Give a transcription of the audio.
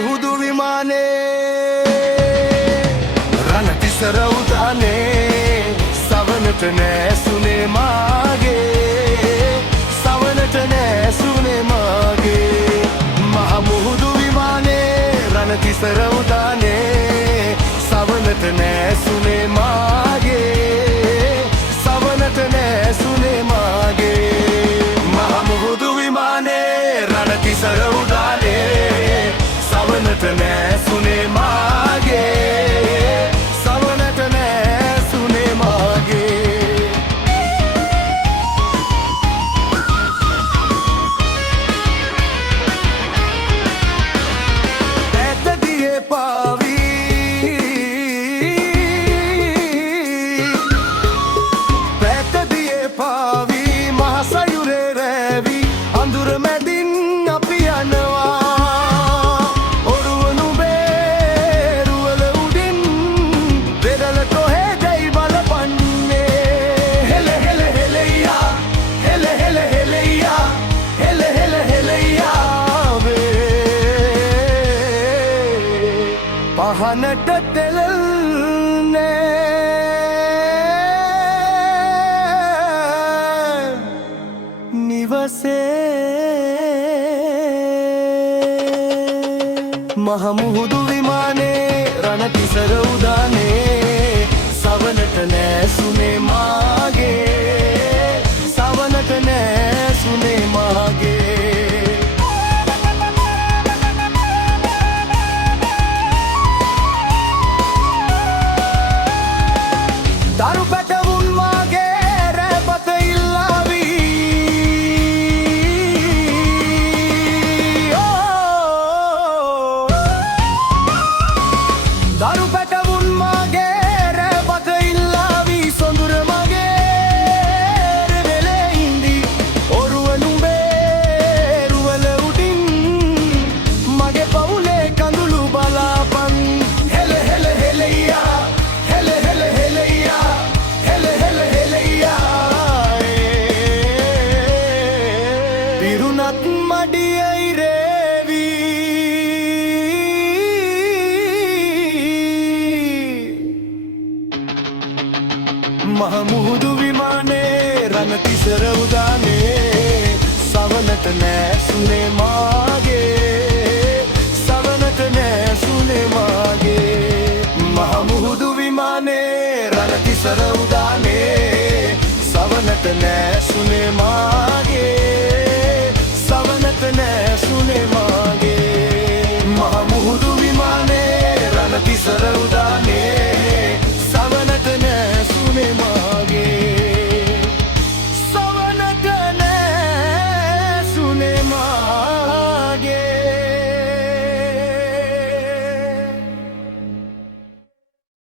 මුහුදු විමානේ රණතිසර උදානේ සවනට නෑසුනේ මාගේ සවනට නෑසුනේ මාගේ මහ මුහුදු විමානේ රණතිසර උදානේ සවනට නෑසුනේ මාගේ සවනට නෑසුනේ මාගේ මහ මුහුදු විමානේ රණතිසර උදානේ සවනට නෑසුනේ මාගේ සවනට නෑසුනේ මාගේ පැත්තදියේ පාවී පැත්තදියේ පාවී මහසයුරේ රැවී අඳුර මැදින් අපි යනවා පහනට තෙලන්නේ නිවසේ මහ මුහුදු විමානේ රණතිසර උදානේ සවනට නෑසුනේ මාගේ සවනට නෑසුනේ මාගේ දරු පැටවුන් මාගේ රැපත ඉල්ලාවී දරු පැටවුන් මාගේ රැපත ඉල්ලාවී සොඳුර මගේ රෙවෙලේ ඉඳි ඔරුව නුඹේ රුවල උඩින් මගේ පවුලේ කඳුළු බලාපන් හෙල හෙල හෙලයියා හෙල හෙල හෙලයියා පිරුණත් මඩියයි රේවී මහ මුහුදු විමානේ රණතිසර උදානේ සවනට නෑසුනේ මාගේ සවනට නෑසුනේ මාගේ මහ මුහුදු විමානේ රණතිසර උදානේ සවනට නෑසුනේ මාගේ සවනට නෑසුනේ